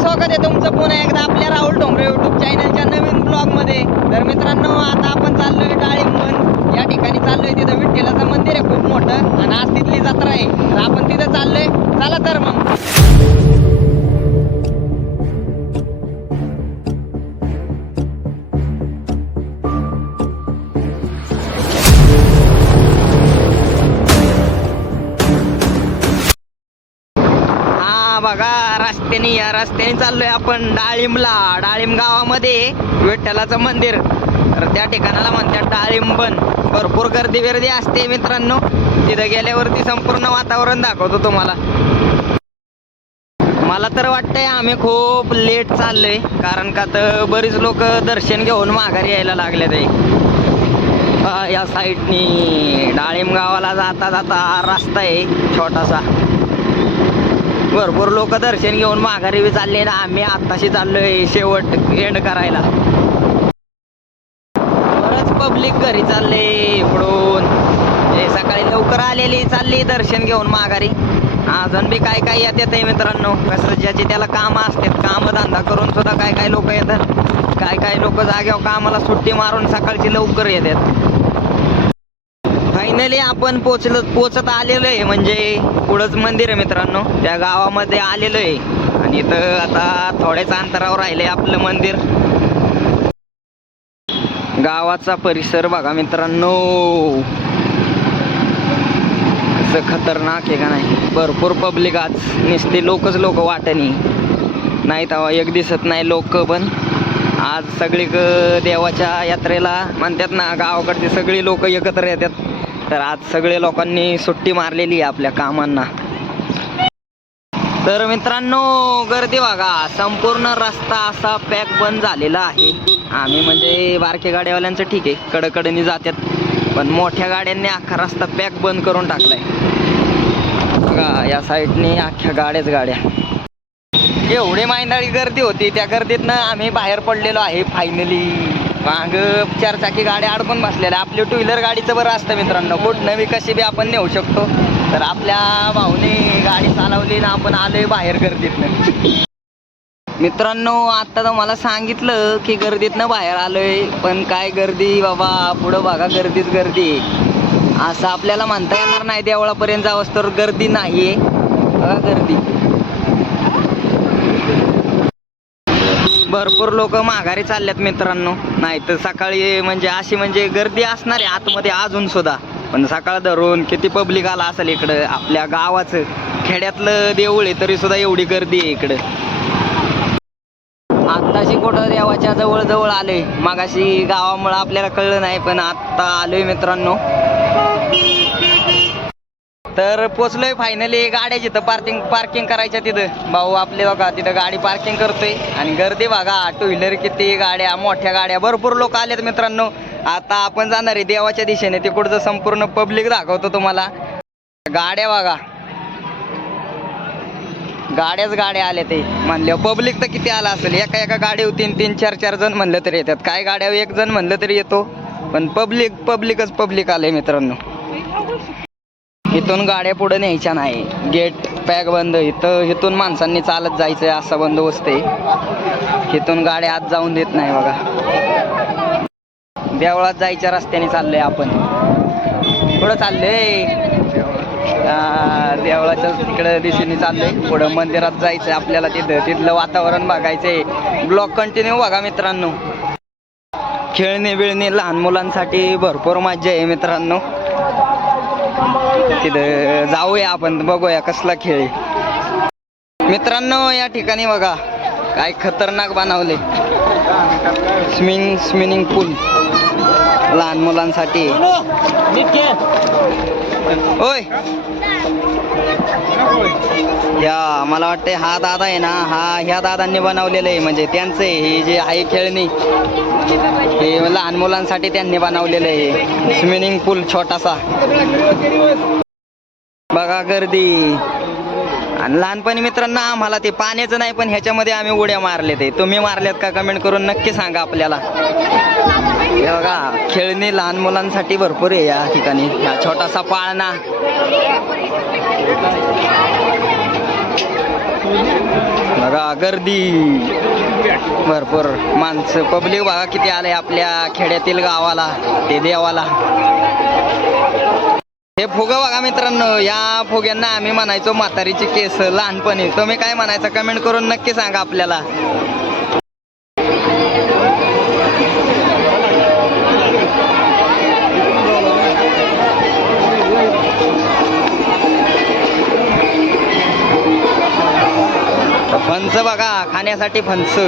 स्वागत आहे तुमचं पुन्हा एकदा आपल्या राहुल डोंगरे युट्यूब चॅनलच्या नवीन ब्लॉगमध्ये तर मित्रांनो आता आपण चाललोय आहे डाळिंबन. या ठिकाणी चाललोय तिथं विठ्ठलाचं मंदिर आहे खूप मोठं. आणि आज तिथली जत्रा आहे. तर आपण तिथं चाललोय. चला तर मग. रस्त्याने या रस्त्याने चाललोय आपण डाळिंबला. डाळिंब गावामध्ये विठ्ठलाचं मंदिर. तर त्या ठिकाणाला म्हणतात डाळिंबन भरपूर गर्दी बिर्दी असते मित्रांनो. तिथं गेल्यावरती संपूर्ण वातावरण दाखवतो तुम्हाला. मला तर वाटतंय आम्ही खूप लेट चाललोय. कारण का तर बरीच लोक दर्शन घेऊन माघारी यायला लागले ते या साईडनी डाळिंब गावाला जाता जाता रस्ता आहे छोटासा. भरपूर लोक दर्शन घेऊन माघारी बी चालले ना. आम्ही आत्ताशी चाललोय शेवट एंड करायला. बरंच पब्लिक घरी चालले इकडून. सकाळी लवकर आलेली चालली दर्शन घेऊन माघारी. अजून बी काय काय येतात आहे मित्रांनो? कसं ज्याचे त्याला कामं असतात काम धंदा करून सुद्धा काय काय लोक येतात. काय काय लोक जाग्यावर कामाला सुट्टी मारून सकाळची लवकर येतात. फायनली आपण पोचलो पोचत आलेलो आहे. म्हणजे पुढंच मंदिर आहे मित्रांनो. त्या गावामध्ये आलेलो आहे. आणि इथं आता थोड्याच अंतरावर राहिले आपलं मंदिर. गावाचा परिसर बघा मित्रांनो. असं खतरनाक आहे का नाही? भरपूर पब्लिक आज नुसते लोकच लोक वाटणी नाही तेव्हा एक दिसत नाही लोक पण. आज सगळी देवाच्या यात्रेला म्हणतात ना गावाकडची सगळी लोक एकत्र येतात. तर आज सगळे लोकांनी सुट्टी मारलेली आहे आपल्या कामांना. तर मित्रांनो गर्दी बघा. संपूर्ण रस्ता असा पॅक बंद झालेला आहे. आम्ही म्हणजे बारके गाड्यावाल्यांचं ठीक आहे. कडकडनी जातात पण मोठ्या गाड्यांनी अख्खा रस्ता पॅक बंद करून टाकलाय. बघा या साईडने अख्ख्या गाड्याच गाड्या. एवढी मांदाळी गर्दी होती. त्या गर्दीतनं आम्ही बाहेर पडलेलो आहे फायनली माग चारचाकी गाड्या अडकून बसलेल्या. आपली टू व्हीलर गाडीचं बरं असतं मित्रांनो. कुठनं बी कशी बी आपण नेऊ शकतो. तर आपल्या भाऊने गाडी चालवली ना आपण आलोय बाहेर गर्दीतनं. मित्रांनो आता तर मला सांगितलं की गर्दीतनं बाहेर आलोय. पण काय गर्दी बाबा? पुढं बघा गर्दीच गर्दी. आहे. असं आपल्याला म्हणता येणार नाही देवळापर्यंत जावंच तर गर्दी नाहीये. बघा गर्दी. भरपूर लोक माघारी चालल्यात मित्रांनो. नाही तर सकाळी म्हणजे अशी म्हणजे गर्दी असणार आहे आतमध्ये अजून सुद्धा. पण सकाळ धरून किती पब्लिक आला असेल इकडं आपल्या गावाचं. खेड्यातलं देऊळ आहे तरी सुद्धा एवढी गर्दी आहे इकडं. आत्ताशी कुठं देवाच्या जवळ जवळ आलोय. मागाशी गावामुळं आपल्याला कळलं नाही पण आत्ता आलोय मित्रांनो. तर पोचलोय फायनली गाड्या जिथं पार्किंग पार्किंग करायच्या तिथं. भाऊ आपले बघा तिथं गाडी पार्किंग करतोय. आणि गर्दी बघा टू व्हीलर किती गाड्या मोठ्या गाड्या. भरपूर लोक आलेत मित्रांनो. आता आपण जाणार आहे देवाच्या दिशेने. तिकडचं संपूर्ण पब्लिक दाखवतो तुम्हाला. गाड्या बघा. गाड्याच गाड्या आल्या ते. म्हणल्या पब्लिक तर किती आला असेल? एका एका गाडी तीन तीन चार चार जण म्हणलं तरी येतात. काय गाड्यावर एक जण म्हणलं तरी येतो. पण पब्लिक पब्लिकच पब्लिक आले मित्रांनो. इथून गाड्या पुढे न्यायच्या नाही. गेट पॅक बंद. इथं इथून माणसांनी चालत जायचं असा बंदोबस्त आहे. इथून गाड्या आत जाऊन देत नाही बघा. देवळात जायच्या रस्त्याने चाललोय आपण. पुढं चाललोय. देवळाच्या तिकडे दिशेने चाललोय. पुढं मंदिरात जायचंय आपल्याला तिथं. तिथलं वातावरण बघायचंय. ब्लॉक कंटिन्यू बघा मित्रांनो. खेळणे बिळणे लहान मुलांसाठी भरपूर मज्जा आहे मित्रांनो. तिथं जाऊया आपण बघूया कसला खेळ. मित्रांनो या ठिकाणी बघा काय खतरनाक बनवले स्विमिंग स्विमिंग पूल लहान मुलांसाठी. होय या मला वाटते हा दादा आहे ना हा ह्या दादांनी बनवलेलं आहे. म्हणजे त्यांचं हे जे आहे खेळणी हे लहान मुलांसाठी त्यांनी बनवलेलं आहे. स्विमिंग पूल छोटासा. बघा गर्दी. आणि लहानपणी मित्रांना आम्हाला ते पाण्याचं नाही पण ह्याच्यामध्ये आम्ही उड्या मारले ते तुम्ही मारल्यात का कमेंट करून नक्की सांगा आपल्याला. हे बघा खेळणी लहान मुलांसाठी भरपूर आहे या ठिकाणी. हा छोटासा पाळणा. बघा गर्दी. भरपूर माणसं. पब्लिक बघा किती आलंय आपल्या खेड्यातील गावाला ते देवाला. हे फुगं बघा मित्रांनो या फुग्यांना आम्ही म्हणायचो म्हातारीची केस लहानपणी. तुम्ही काय म्हणायचं कमेंट करून नक्की सांगा आपल्याला. फणस बघा खाण्यासाठी फणस.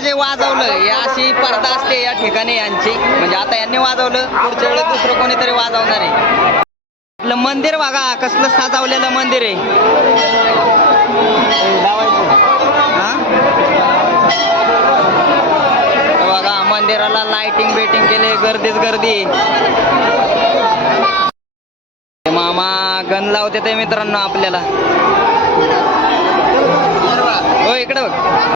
जे वाजवलं या अशी पडदा असते या ठिकाणी यांची. म्हणजे आता यांनी वाजवलं पुढच्या वेळेस दुसरं कोणीतरी वाजवणार आहे. आपलं मंदिर बघा कसलं सजवलेलं मंदिर आहे. बघा मंदिराला लाइटिंग बेटिंग केले गर्दीच गर्दी. मामा गण लावते ते मित्रांनो आपल्याला. हो इकडे बघ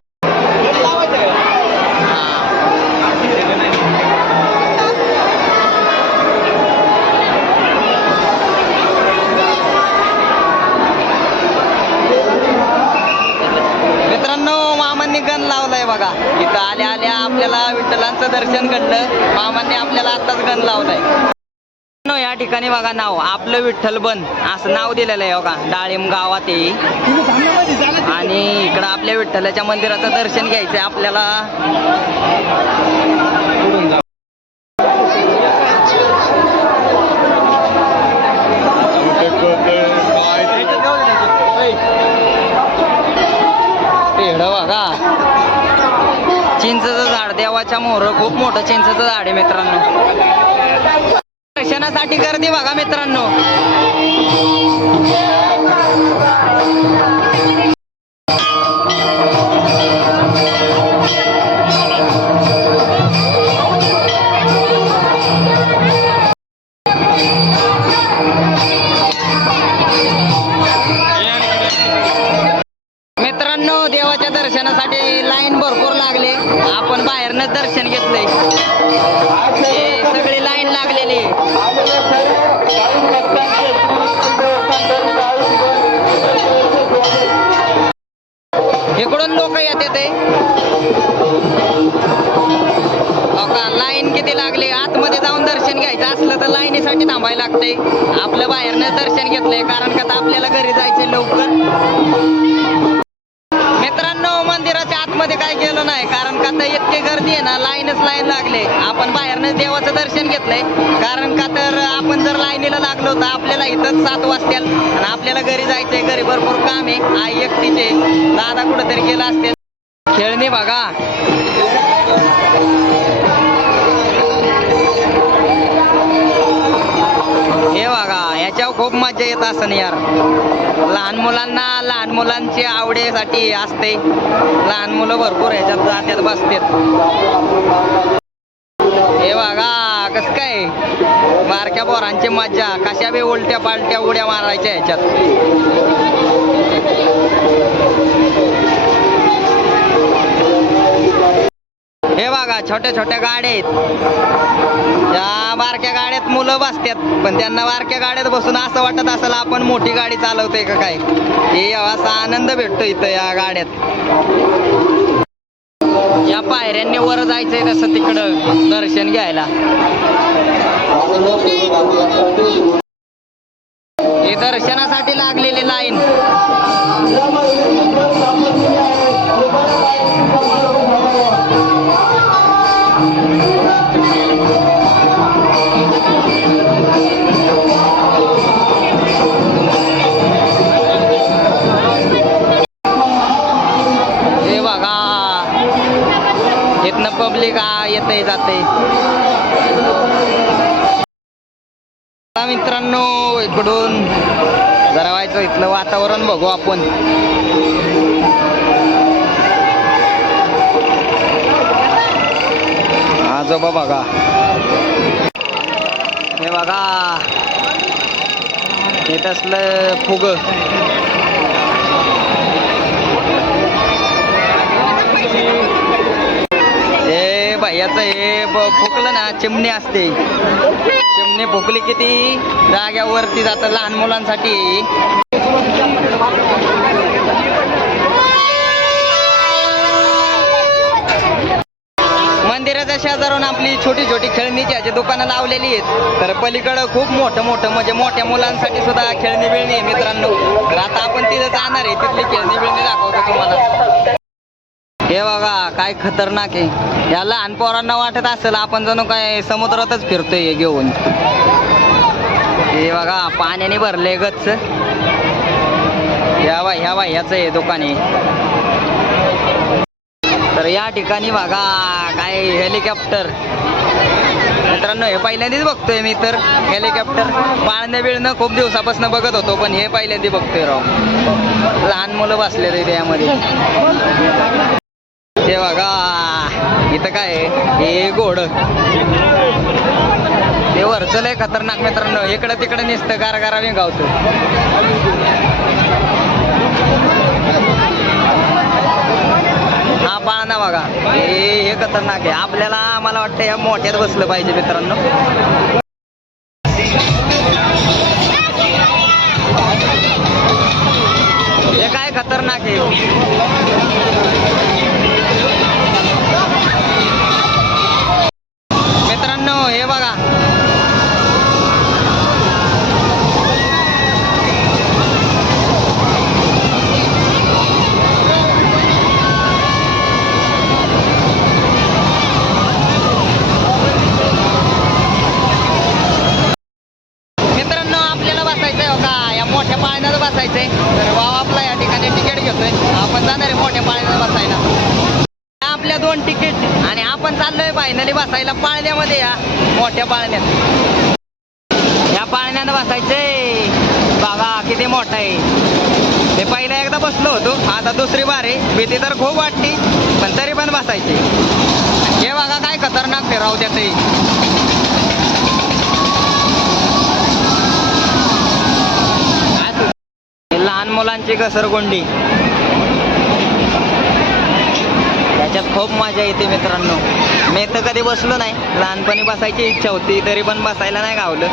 मित्रांनो मामांनी गण लावलाय बघा इथं आल्या आल्या आपल्याला विठ्ठलांचं दर्शन घडलं मामांनी आपल्याला आत्ताच गण लावलाय. या ठिकाणी बघा नाव. आपलं विठ्ठल बन. असं नाव दिलेलं आहे बघा. डाळिंब गावात आहे आणि इकडं आपल्या विठ्ठलाच्या मंदिराचं दर्शन घ्यायचंय आपल्याला. पेढं बघा. चिंचचं झाड देवाच्या मोहर खूप मोठं चिंचचं झाड आहे मित्रांनो. दर्शनासाठी गर्दी बघा मित्रांनो मित्रांनो. दर्शन घेतलंय दादा कुठेतरी गेला असते. खेळणी बघा. हे बघा याच्यावर खूप मजा येत असं यार. लहान मुलांना लहान मुलांची आवडीसाठी असते. लहान मुलं भरपूर ह्याच्यात जात्यात बसतात हे बघा कस काय? बारक्या पोरांची मज्जा. कशा बी उलट्या पालट्या उड्या मारायच्या ह्याच्यात. हे बघा छोट्या छोट्या गाड्या आहेत त्या बारक्या गाड्यात मुलं बसतात पण त्यांना बारक्या गाड्यात बसून असं वाटत असेल आपण मोठी गाडी चालवतोय का काय? हे असा आनंद भेटतो इथं या गाड्यात. या पायऱ्यांनी वर जायचंय तसं तिकडं दर्शन घ्यायला. हे दर्शनासाठी लागलेली लाईन. पब्लिक येते जाते मित्रांनो इकडून जरा व्हायचं इथलं वातावरण बघू आपण. आजोबा बघा हे बघा. हे तसलं फुग. हे भैयाचं हे फुकलं ना चिमणी असते. चिमणी फुकली किती? जाग्यावरती जातं लहान मुलांसाठी. शेजारून आपली छोटी छोटी खेळणीची ह्याची दुकानं लावलेली आहेत तर पलीकडं खूप मोठं मोठं म्हणजे मोठ्या मुलांसाठी सुद्धा खेळणी बिळणी आहे मित्रांनो. तर आता आपण तिथं जाणार आहे तिथली खेळणी बिळणी दाखवतो तुम्हाला. हे बघा काय खतरनाक आहे. या लहान पोरांना वाटत असेल आपण जणू काय समुद्रातच फिरतोय घेऊन. हे बघा पाण्याने भरले गच्च. ह्या बाय ह्या बाय ह्याचं आहे दुकान आहे. तर या ठिकाणी बघा काय हेलिकॉप्टर मित्रांनो हे पहिल्यांदाच बघतोय मी तर. हेलिकॉप्टर पाळणं बिळणं खूप दिवसापासून बघत होतो पण हे पहिल्यांदा बघतोय राव. लहान मुलं बसले ते त्यामध्ये. हे बघा इथं काय हे घोड. हे वरचलंय खतरनाक मित्रांनो इकडं तिकडं नुसतं गारगारा गावतो. पाळणा बघा. हे हे खतरनाक आहे. आपल्याला मला वाटतं या मोठ्यात बसलं पाहिजे मित्रांनो. हे काय खतरनाक आहे मित्रांनो हे बघा मित्रांनो आपल्याला बसायचंय हो का या मोठ्या पाळण्यात बसायचंय तर वाव आपला या ठिकाणी तिकीट घेतोय आपण जाणार आहे मोठ्या पाळण्यात बसायला आपल्या दोन तिकीट आणि आपण चाललोय फायनली बसायला पाळण्यामध्ये या मोठ्या पाळण्यात या पाळण्यात बसायचंय बघा किती मोठा आहे. मी पहिला एकदा बसलो होतो आता दुसरी बार आहे. भीती तर खूप वाटली पण तरी पण बसायची. हे बघा काय खतरनाक फिराव त्यात लहान मुलांची घसरगुंडी. त्याच्यात खूप मजा येते मित्रांनो. मी तर कधी बसलो नाही लहानपणी बसायची इच्छा होती तरी पण बसायला नाही गावलं.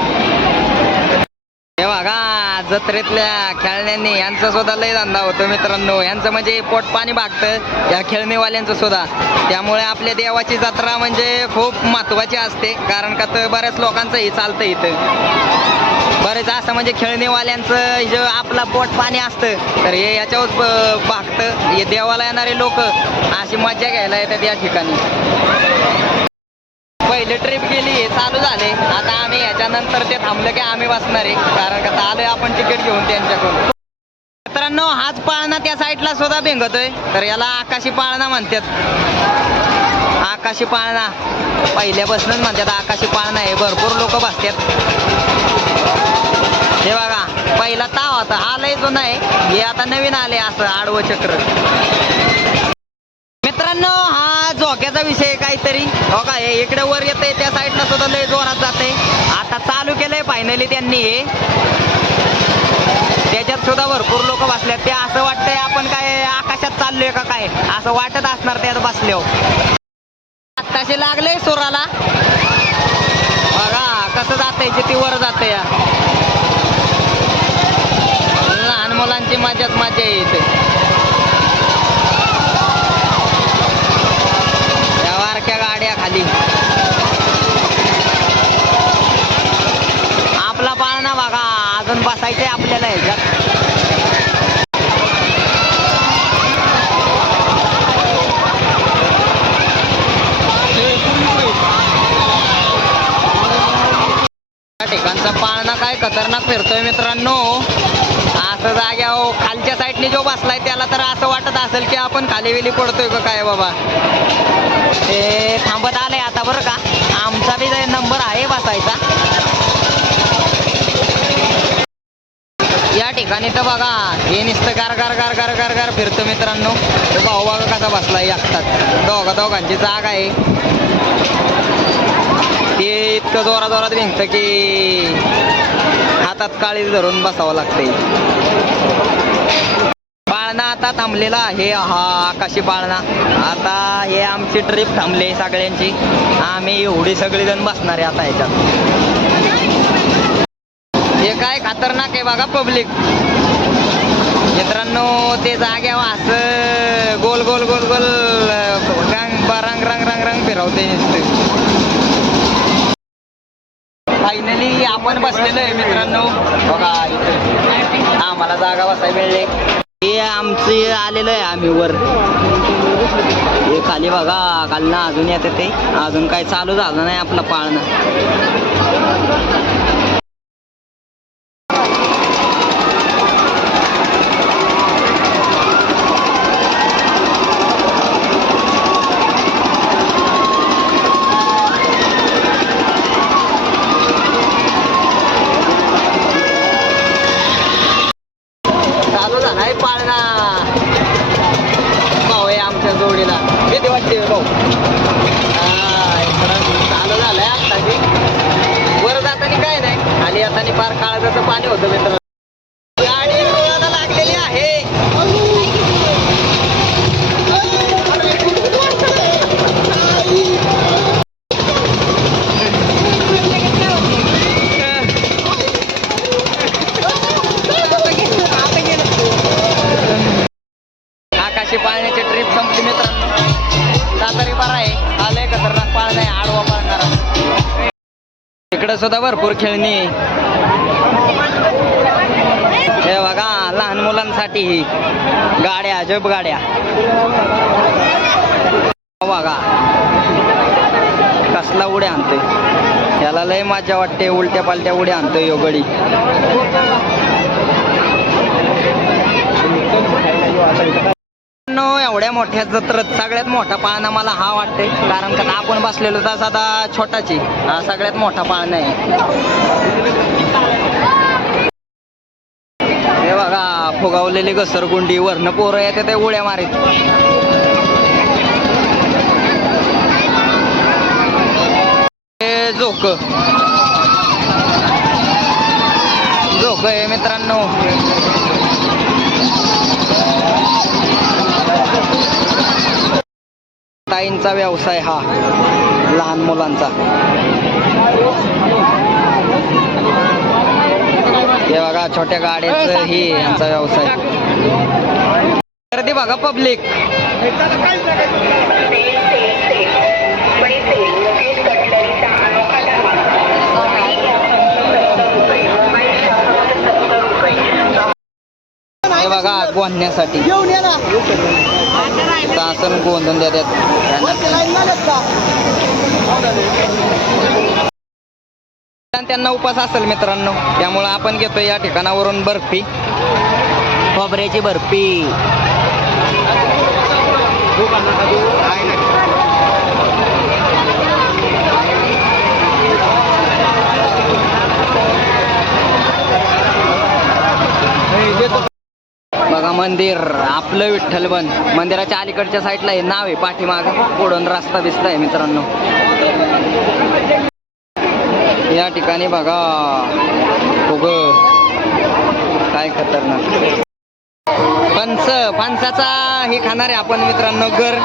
हे बघा जत्रेतल्या खेळण्यांनी यांचा सुद्धा लय धंदा होतो मित्रांनो. यांचं म्हणजे पोट पाणी भागतं या खेळणीवाल्यांचं सुद्धा. त्यामुळे आपल्या देवाची जत्रा म्हणजे खूप महत्वाची असते कारण का तर बऱ्याच लोकांचंही चालतं इथं. बरेच असं म्हणजे खेळणीवाल्यांचं जे आपला पोट पाणी असतं तर हे याच्यावर भागतं. हे देवाला येणारे लोक अशी मजा घ्यायला येतात या ठिकाणी. ट्रिप गेली हे चालू झाले. आता आम्ही याच्यानंतर ते थांबलं की आम्ही बसणार आहे. कारण का आलोय आपण तिकीट घेऊन त्यांच्याकडून. मित्रांनो हाच पाळणा त्या साईडला सुद्धा भेंगतोय. तर याला आकाशी पाळणा म्हणतात. आकाशी पाळणा. पहिल्यापासूनच म्हणतात आकाशी पाळणा. हे भरपूर लोक बसतात. हे बघा पहिला ताव होता हा लय जुना आहे. हे आता नवीन आले असं आडवं चक्र. मित्रांनो हा झोक्याचा विषय काहीतरी. हो का हे इकडे वर येते त्या साईडला सुद्धा लय जोरात जाते आता चालू केलंय फायनली त्यांनी हे. त्याच्यात सुद्धा भरपूर लोक बसल्यात. ते असं वाटतंय आपण काय आकाशात चाललोय का काय? असं वाटत असणार त्यात बसल्यावर. आत्ताशी लागले सुराला. बघा कसं जातंय किती वर जाते या लहान मुलांची मजाच मजा येते. गाड्या आपला पाळणा बघा अजून बसायचंय आपल्याला ह्याच्यात. ठिकाणचा पाळणा काय खतरनाक फिरतोय मित्रांनो असं जाग्यावर खालच्या साईडने जो बसलाय त्याला तर असं वाटत असेल की आपण खाली वेली पडतोय का काय बाबा? ते थांबत आलंय आता बरं का. आमचा बी नंबर आहे बसायचा. या ठिकाणी तर बघा हे नुसतं गार गार गार गार गार गार फिरतो मित्रांनो. तो भाऊ बघा कसा बसलाय एकटाच. दोघा दोघांची जागा आहे. ते इतकं जोरा जोरात भिंगतं की हातात काळीच धरून बसावं लागतंय. पाळणा आता थांबलेला आहे. हा आकाशी पाळणा. आता हे आमची ट्रिप थांबली सगळ्यांची. आम्ही एवढी सगळीजण बसणार आहे आता ह्याच्यात. हे काय खतरनाक आहे बघा पब्लिक मित्रांनो ते जाग्यावर असं गोल गोल गोल गोल रंग रंग रंग रंग रंग फिरवते फायनली आपण बसलेलो आहे मित्रांनो. बघा इथे. आम्हाला जागा बसायला मिळले. हे आमचं आलेलं आहे आम्ही वर. हे खाली बघा खालनं अजून येते ते. अजून काही चालू झालं नाही आपलं पाळणं. सुद्धा भरपूर खेळणी. हे बघा लहान मुलांसाठी ही गाड्या अजब गाड्या. बघा. कसला उड्या आणतोय. त्याला लय मजा वाटते उलट्या पालट्या उड्या आणतोय यो गडी. एवढ्या मोठ्या जत्रत सगळ्यात मोठा पाळणा मला हा वाटते कारण का आपण बसलेलो तर आता छोटाची हा सगळ्यात मोठा पाळणा आहे. हे बघा फुगावलेली घसरगुंडी वरण पोरं येते ते उड्या मारीत. हे झोक. झोक आहे मित्रांनो. ताईंचा व्यवसाय हा लहान मुलांचा. हे बघा छोट्या गाड्याचं ही यांचा व्यवसाय. गर्दी बघा पब्लिक. हे बघा गोंधण्यासाठी तासन गोंधून देतात. आणि त्यांना उपास असेल मित्रांनो. त्यामुळं आपण घेतो या ठिकाणावरून बर्फी. खोबऱ्याची बर्फी बघा मंदिर आपलं विठ्ठल बन. मंदिराच्या अलीकडच्या साईडला हे नाव आहे पाठीमाग. पुढून रस्ता दिसत मित्रांनो. या ठिकाणी बघा. उग. काय खतरनाक. फणस फणसाचा हे खाणार आहे आपण मित्रांनो घर.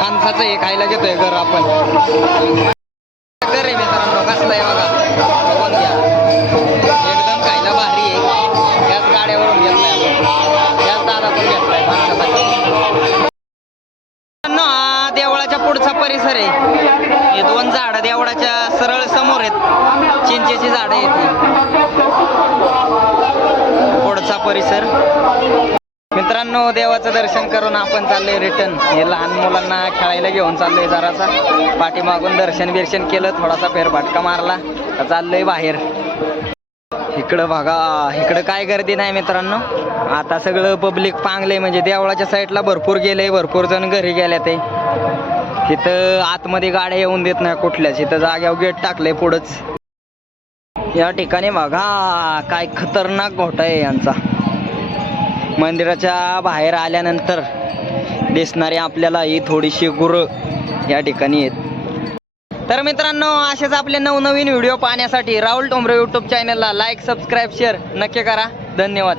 फानसाचं फणसाचं हे खायला घेतोय घर आपण. परिसर आहे. हे दोन झाडं देवळाच्या सरळ समोर आहेत. चिंचेची झाडं आहेत पुढचा परिसर. मित्रांनो देवाचं दर्शन करून आपण चाललोय रिटर्न हे लहान मुलांना खेळायला घेऊन चाललोय जरासा. पाठीमागून दर्शन बिर्शन केलं थोडासा फेरफाटका मारला. तर चाललोय बाहेर. इकडं बघा इकडं काय गर्दी नाही मित्रांनो. आता सगळं पब्लिक पांगलंय. म्हणजे देवळाच्या साईडला भरपूर गेले भरपूर जण घरी गेले ते तिथं आतमध्ये गाड्या येऊन देत नाही कुठल्याच. इथं जाग्यावर गेट टाकलंय पुढंच. या ठिकाणी बघा काय खतरनाक घोटा आहे यांचा. मंदिराच्या बाहेर आल्यानंतर दिसणारी आपल्याला ही थोडीशी गुरं या ठिकाणी आहेत. तर मित्रांनो असेच आपले नवनवीन व्हिडिओ पाहण्यासाठी राहुल टोंबरे यूट्यूब चॅनलला लाईक सबस्क्राईब शेअर नक्की करा. धन्यवाद.